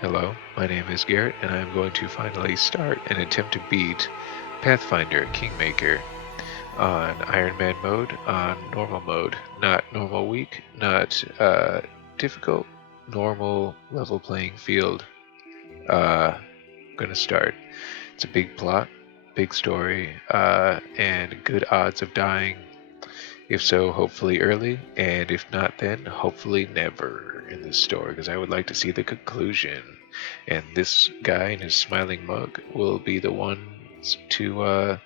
Hello, my name is Garrett, and I am going to finally start and attempt to beat Pathfinder Kingmaker on Ironman mode, on normal mode, not normal week, not difficult, normal level playing field. Gonna start. It's a big plot, big story, and good odds of dying. If so, hopefully early, and if not, then hopefully never in this story, because I would like to see the conclusion. And this guy in his smiling mug will be the ones to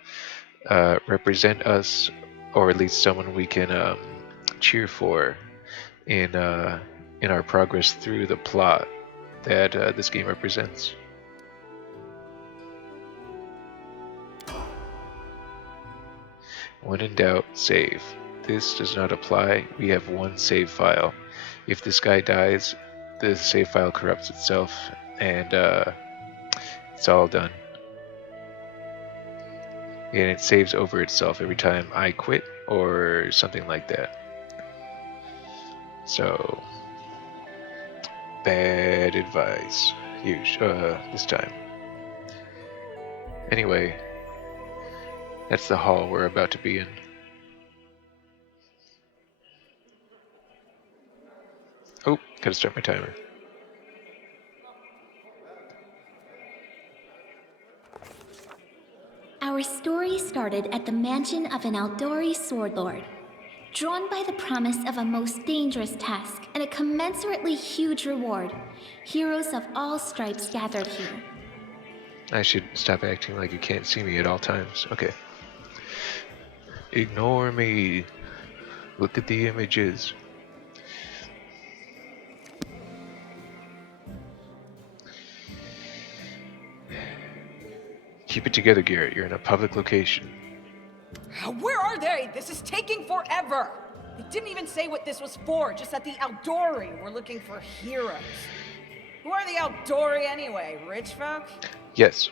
represent us, or at least someone we can cheer for in in our progress through the plot that this game represents. When in doubt, save. This does not apply. We have one save file. If this guy dies, the save file corrupts itself, and it's all done. And it saves over itself every time I quit or something like that. So, bad advice. This time. Anyway, that's the hall we're about to be in. Oh, gotta start my timer. Our story started at the mansion of an Aldori sword lord. Drawn by the promise of a most dangerous task and a commensurately huge reward, heroes of all stripes gathered here. I should stop acting like you can't see me at all times. Okay. Ignore me. Look at the images. Keep it together, Garrett. You're in a public location. Where are they? This is taking forever! They didn't even say what this was for, just that the Aldori were looking for heroes. Who are the Aldori anyway? Rich folk? Yes.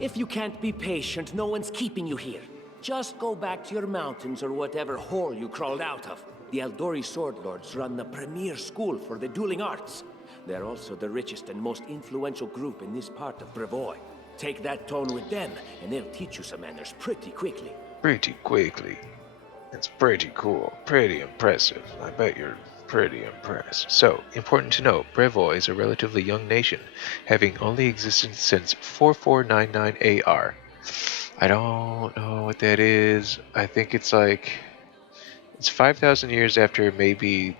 If you can't be patient, no one's keeping you here. Just go back to your mountains or whatever hole you crawled out of. The Aldori Sword Lords run the premier school for the dueling arts. They're also the richest and most influential group in this part of Brevoy. Take that tone with them, and they'll teach you some manners pretty quickly. Pretty quickly. It's pretty cool. Pretty impressive. I bet you're pretty impressed. So, important to note, Brevoy is a relatively young nation, having only existed since 4499 AR. I don't know what that is. I think it's 5,000 years after maybe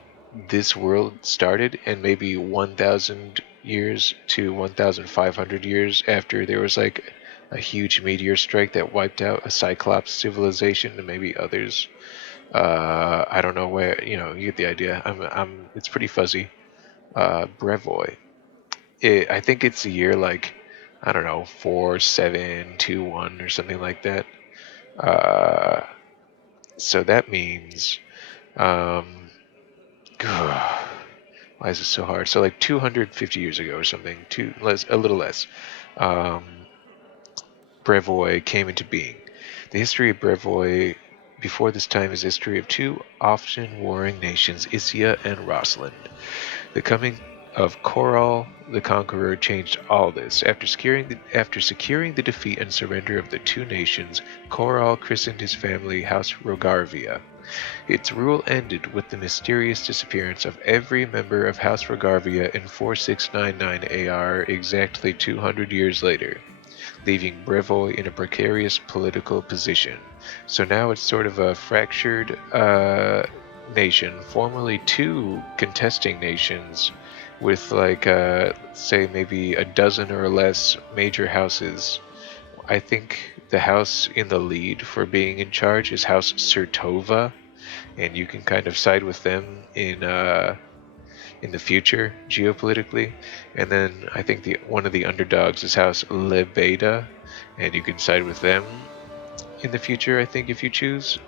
this world started, and maybe 1,000 years to 1,500 years after there was like a huge meteor strike that wiped out a Cyclops civilization and maybe others. I don't know where. You get the idea. It's pretty fuzzy. Brevoy. I think it's the year I don't know, 4721 or something like that. Uh, so that means, um, why is it so hard? So 250 years ago or something, a little less. Um, Brevoy came into being. The history of Brevoy before this time is history of two often warring nations, Isia and Rossland. The coming of Coral the Conqueror changed all this. After securing the defeat and surrender of the two nations, Coral christened his family House Rogarvia. Its rule ended with the mysterious disappearance of every member of House Rogarvia in 4699 AR exactly 200 years later, leaving Brevoy in a precarious political position. So now it's sort of a fractured nation, formerly two contesting nations with say maybe a dozen or less major houses. I think the house in the lead for being in charge is House Sertova, and you can kind of side with them in the future geopolitically. And then I think one of the underdogs is House Lebeda, and you can side with them in the future, I think, if you choose.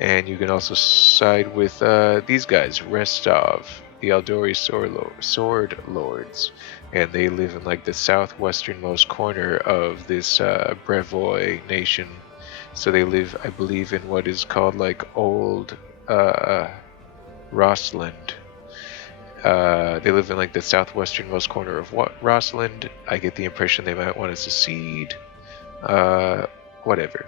And you can also side with these guys, Restov, the Aldori Sword Lords, and they live in the southwesternmost corner of this Brevoy nation. So they live, I believe, in what is called Old Rossland. They live in like the southwesternmost corner of Rossland. I get the impression they might want to secede. Whatever.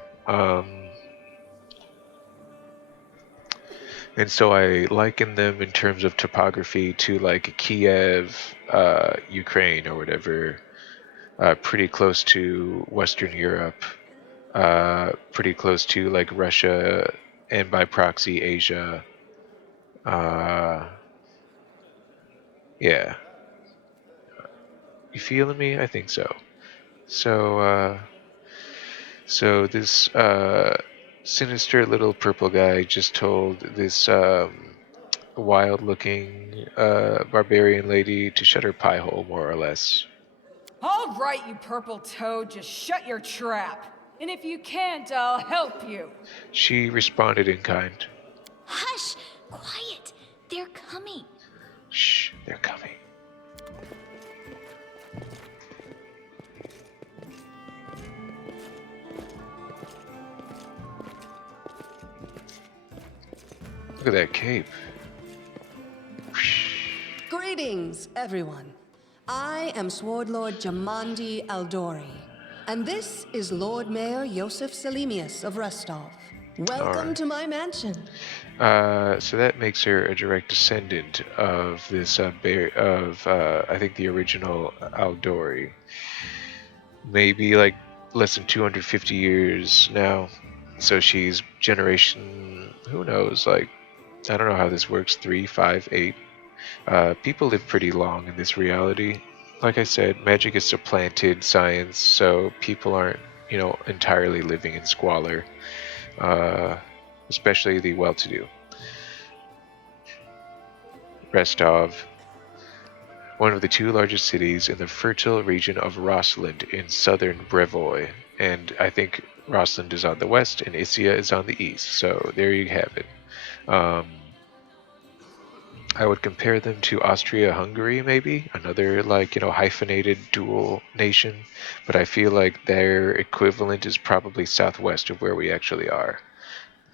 And so I liken them in terms of topography to like Kiev, Ukraine, or whatever. Pretty close to Western Europe. Pretty close to like Russia, and by proxy Asia. Yeah. You feeling me? I think so. So, so this sinister little purple guy just told this wild-looking barbarian lady to shut her pie hole, more or less. All right, you purple toad, just shut your trap. And if you can't, I'll help you. She responded in kind. Hush! Quiet! They're coming. Shh, they're coming. Look at that cape. Greetings, everyone. I am Sword Lord Jamandi Aldori, and this is Lord Mayor Yosef Selimius of Rostov. Welcome to my mansion. So that makes her a direct descendant of this I think the original Aldori. Maybe like less than 250 years now. So she's generation, who knows, like, I don't know how this works, 3, 5, 8. People live pretty long in this reality. Like I said, magic is supplanted science, so people aren't, entirely living in squalor. Especially the well-to-do. Rostov, one of the 2 largest cities in the fertile region of Rossland in southern Brevoy. And I think Rossland is on the west and Isia is on the east, so there you have it. I would compare them to Austria-Hungary, maybe, another hyphenated dual nation, but I feel like their equivalent is probably southwest of where we actually are.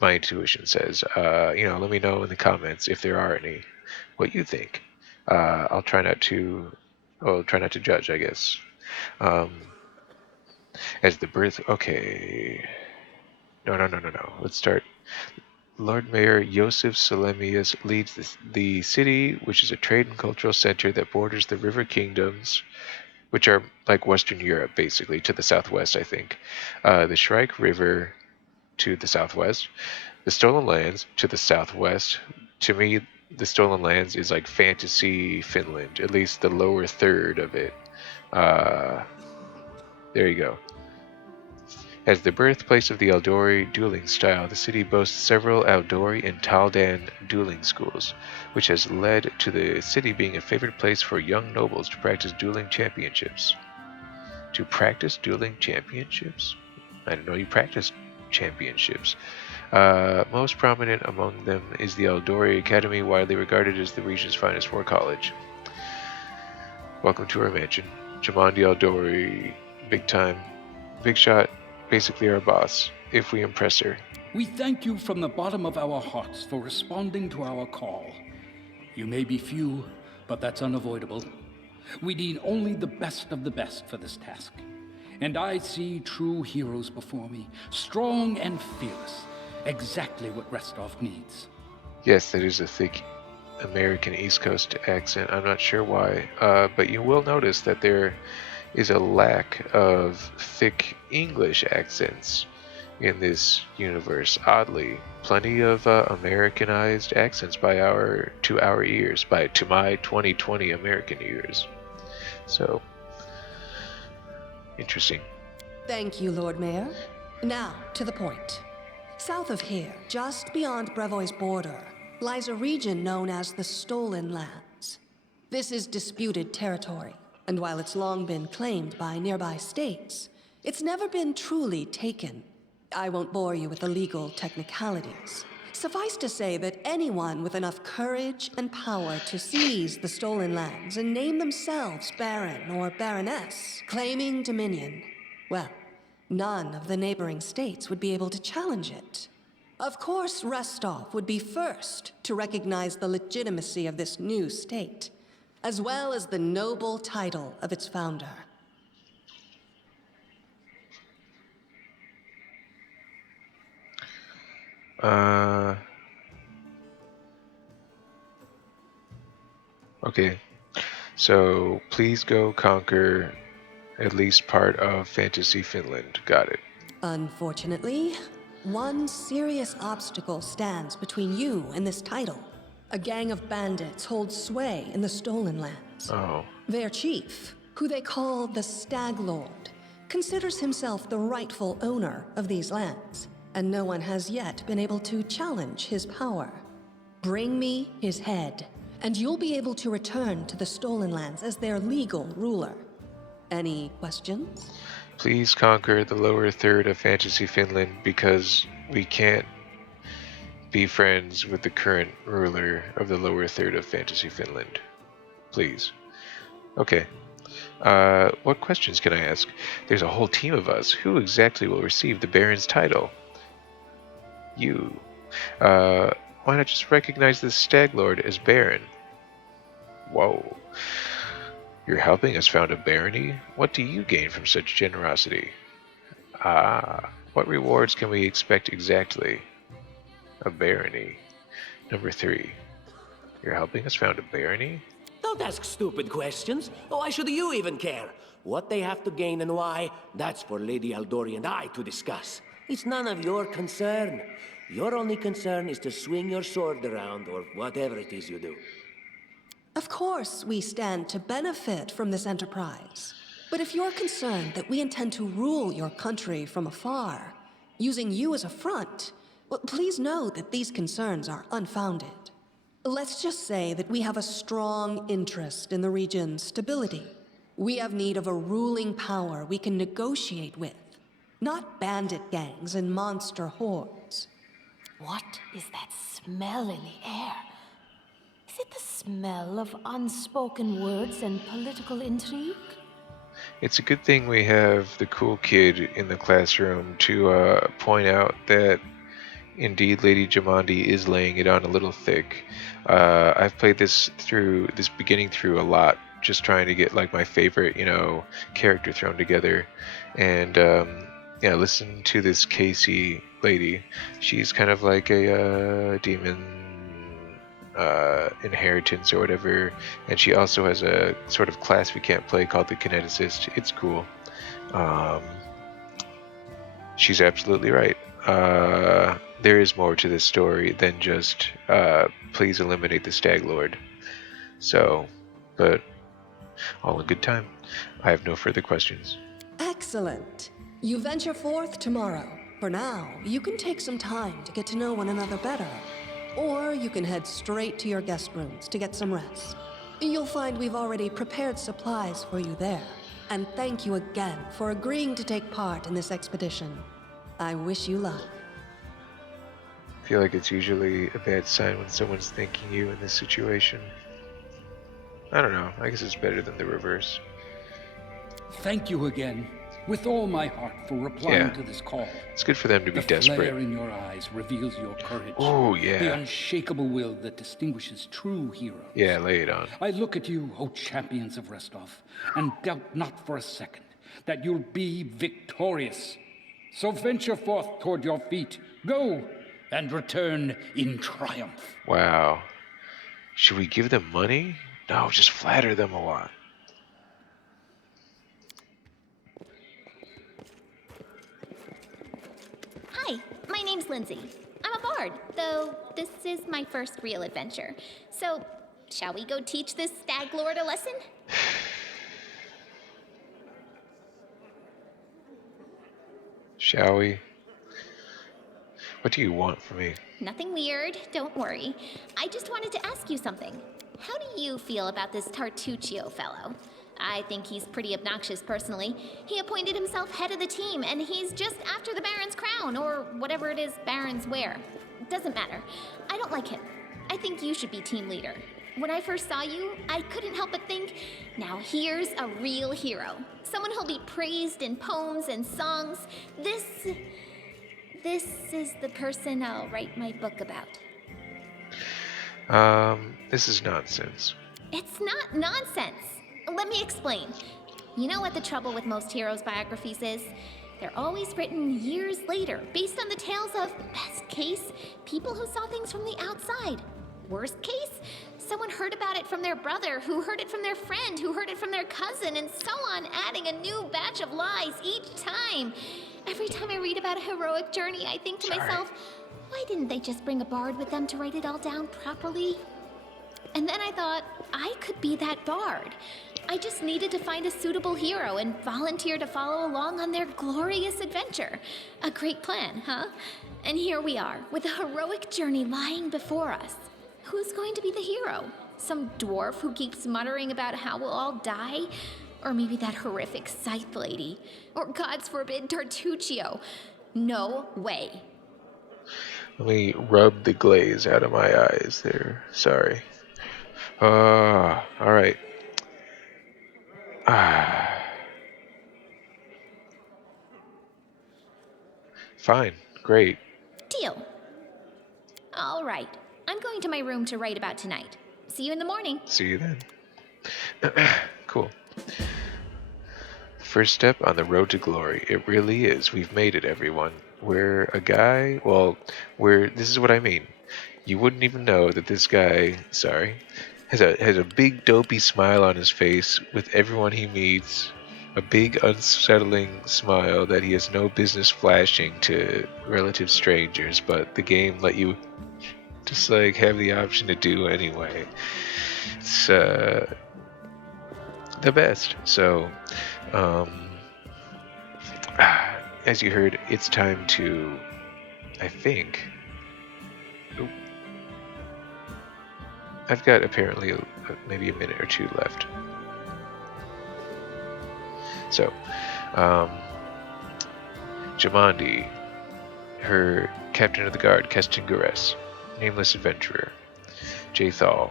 My intuition says. Let me know in the comments if there are any, what you think. I'll try not to judge, I guess. As the birth, okay. No. Let's start. Lord Mayor Yosef Selemius leads the city, which is a trade and cultural center that borders the river kingdoms, which are like Western Europe, basically, to the southwest, I think. The Shrike River to the southwest, the Stolen Lands to the southwest. To me, the Stolen Lands is like fantasy Finland, at least the lower third of it. There you go. As the birthplace of the Eldori dueling style, the city boasts several Eldori and Taldan dueling schools, which has led to the city being a favorite place for young nobles to practice dueling championships. To practice dueling championships? I didn't know you practiced championships. Most prominent among them is the Eldori Academy, widely regarded as the region's finest war college. Welcome to our mansion. Jamandi Eldori, big time, big shot, basically our boss, if we impress her. We thank you from the bottom of our hearts for responding to our call. You may be few, but that's unavoidable. We need only the best of the best for this task. And I see true heroes before me, strong and fearless, exactly what Rostov needs. Yes, that is a thick American East Coast accent. I'm not sure why, but you will notice that there is a lack of thick English accents in this universe. Oddly, plenty of Americanized accents to our ears, to my 2020 American ears. So, interesting. Thank you, Lord Mayor. Now, to the point. South of here, just beyond Brevoy's border, lies a region known as the Stolen Lands. This is disputed territory, and while it's long been claimed by nearby states, it's never been truly taken. I won't bore you with the legal technicalities. Suffice to say that anyone with enough courage and power to seize the Stolen Lands and name themselves Baron or Baroness, claiming dominion, well, none of the neighboring states would be able to challenge it. Of course, Rostov would be first to recognize the legitimacy of this new state, as well as the noble title of its founder. Okay. So please go conquer at least part of Fantasy Finland. Got it. Unfortunately, one serious obstacle stands between you and this title. A gang of bandits holds sway in the Stolen Lands. Oh. Their chief, who they call the Stag Lord, considers himself the rightful owner of these lands, and no one has yet been able to challenge his power. Bring me his head, and you'll be able to return to the Stolen Lands as their legal ruler. Any questions? Please conquer the lower third of Fantasy Finland because we can't be friends with the current ruler of the lower third of Fantasy Finland. Please. Okay. What questions can I ask? There's a whole team of us. Who exactly will receive the Baron's title? You. Why not just recognize the Stag Lord as Baron? Whoa. You're helping us found a barony? What do you gain from such generosity? Ah, what rewards can we expect exactly? A barony. Number 3. You're helping us found a barony? Don't ask stupid questions. Why should you even care? What they have to gain and why, that's for Lady Aldori and I to discuss. It's none of your concern. Your only concern is to swing your sword around or whatever it is you do. Of course, we stand to benefit from this enterprise. But if you're concerned that we intend to rule your country from afar, using you as a front, well, please know that these concerns are unfounded. Let's just say that we have a strong interest in the region's stability. We have need of a ruling power we can negotiate with, not bandit gangs and monster hordes. What is that smell in the air? Is it the smell of unspoken words and political intrigue? It's a good thing we have the cool kid in the classroom to point out that indeed Lady Jamandi is laying it on a little thick. I've played this beginning through a lot, just trying to get like my favorite, character thrown together. And yeah, listen to this Casey lady. She's kind of like a demon inheritance or whatever, and she also has a sort of class we can't play called the Kineticist. It's cool. She's absolutely right. There is more to this story than just please eliminate the Stag Lord. So, but all in good time. I have no further questions. Excellent. You venture forth tomorrow. For now, you can take some time to get to know one another better. Or you can head straight to your guest rooms to get some rest. You'll find we've already prepared supplies for you there. And thank you again for agreeing to take part in this expedition. I wish you luck. I feel like it's usually a bad sign when someone's thanking you in this situation. I don't know. I guess it's better than the reverse. Thank you again, with all my heart, for replying to this call. It's good for them to be the desperate. The flare in your eyes reveals your courage. Oh, yeah. The unshakable will that distinguishes true heroes. Yeah, lay it on. I look at you, O champions of Restov, and doubt not for a second that you'll be victorious. So venture forth toward your feet. Go, and return in triumph. Wow. Should we give them money? No, just flatter them a lot. Hi, my name's Linzi. I'm a bard, though this is my first real adventure. So, shall we go teach this Stag Lord a lesson? Shall we? What do you want from me? Nothing weird, don't worry. I just wanted to ask you something. How do you feel about this Tartuccio fellow? I think he's pretty obnoxious personally. He appointed himself head of the team, and he's just after the Baron's crown, or whatever it is barons wear. Doesn't matter. I don't like him. I think you should be team leader. When I first saw you, I couldn't help but think, now here's a real hero. Someone who'll be praised in poems and songs. This is the person I'll write my book about. This is nonsense. It's not nonsense. Let me explain. You know what the trouble with most heroes' biographies is? They're always written years later, based on the tales of, best case, people who saw things from the outside. Worst case, someone heard about it from their brother, who heard it from their friend, who heard it from their cousin, and so on, adding a new batch of lies each time. Every time I read about a heroic journey, I think to myself, why didn't they just bring a bard with them to write it all down properly? And then I thought, I could be that bard. I just needed to find a suitable hero and volunteer to follow along on their glorious adventure. A great plan, huh? And here we are, with a heroic journey lying before us. Who's going to be the hero? Some dwarf who keeps muttering about how we'll all die? Or maybe that horrific scythe lady? Or, God's forbid, Tartuccio? No way. Let me rub the glaze out of my eyes there. Sorry. Alright. Fine. Great. Deal. All right. I'm going to my room to write about tonight. See you in the morning. See you then. Cool. First step on the road to glory. It really is. We've made it, everyone. We're a guy. Well, this is what I mean. You wouldn't even know that this guy, has a big dopey smile on his face with everyone he meets. A big unsettling smile that he has no business flashing to relative strangers, but the game let you just like have the option to do anyway. It's the best. So, as you heard, it's time to, I think. Oop. I've got apparently maybe a minute or two left. So, Jamandi, her captain of the guard, Keston Garrett, nameless adventurer, Jathal,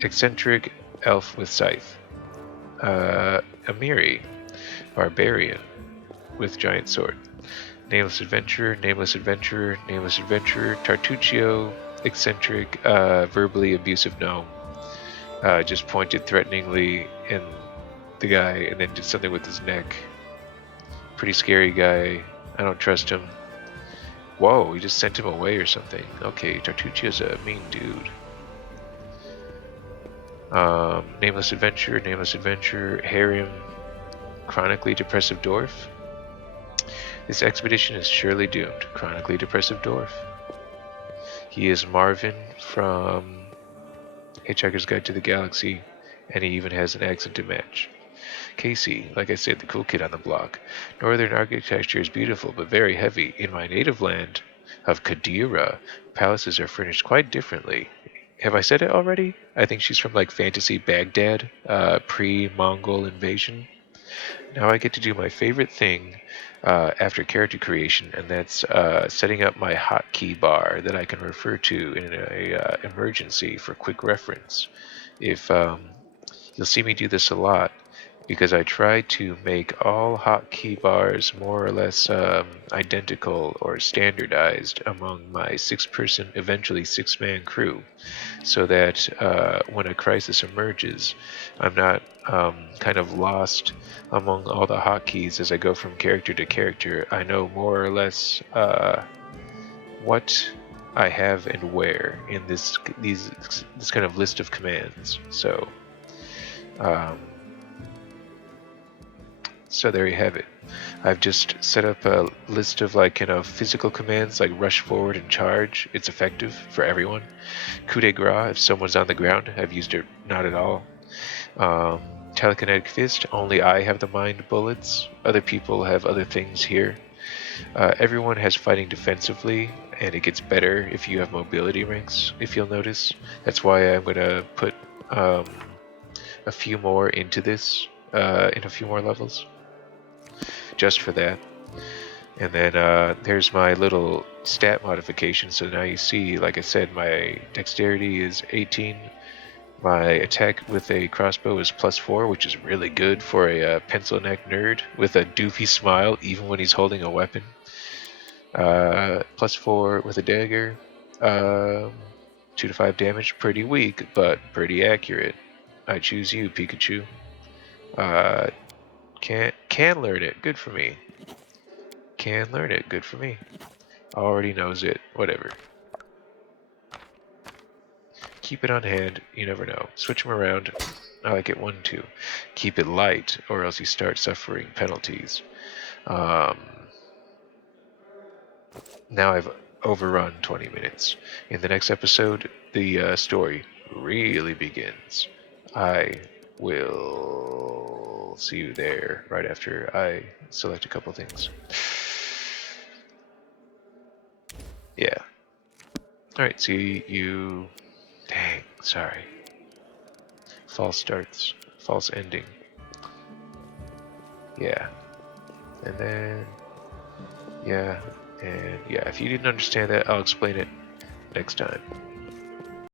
eccentric elf with scythe, Amiri, barbarian with giant sword, nameless adventurer, nameless adventurer, nameless adventurer, Tartuccio, eccentric, verbally abusive gnome. Just pointed threateningly in the guy and then did something with his neck. Pretty scary guy. I don't trust him. Whoa, he just sent him away or something. Okay, Tartuccio's a mean dude. Nameless adventurer, harem, chronically depressive dwarf. This expedition is surely doomed. Chronically depressive dwarf. He is Marvin from Hitchhiker's Guide to the Galaxy, and he even has an accent to match. Casey, like I said, the cool kid on the block. Northern architecture is beautiful, but very heavy. In my native land of Kadira, palaces are furnished quite differently. Have I said it already? I think she's from like fantasy Baghdad, pre-Mongol invasion. Now I get to do my favorite thing after character creation, and that's setting up my hotkey bar that I can refer to in an emergency for quick reference. If you'll see me do this a lot, because I try to make all hotkey bars more or less identical or standardized among my six-person, eventually six-man crew, so that when a crisis emerges, I'm not kind of lost among all the hotkeys as I go from character to character. I know more or less what I have and where in this kind of list of commands. So there you have it. I've just set up a list of physical commands like rush forward and charge. It's effective for everyone. Coup de grace if someone's on the ground. I've used it not at all. Telekinetic fist, only I have the mind bullets. Other people have other things here. Everyone has fighting defensively, and it gets better if you have mobility ranks, if you'll notice. That's why I'm going to put a few more into this in a few more levels. Just for that. And then there's my little stat modification. So now you see, like I said, my dexterity is 18. My attack with a crossbow is +4, which is really good for a pencil neck nerd with a doofy smile, even when he's holding a weapon. +4 with a dagger. 2 to 5 damage, pretty weak, but pretty accurate. I choose you, Pikachu. Can learn it, good for me. Can learn it, good for me. Already knows it, whatever. Keep it on hand, you never know. Switch them around. I like it 1-2. Keep it light, or else you start suffering penalties. Now I've overrun 20 minutes. In the next episode, the story really begins. I will see you there right after I select a couple things. Yeah. Alright, see you. Dang, sorry. False starts. False ending. Yeah. And then. Yeah. And yeah, if you didn't understand that, I'll explain it next time.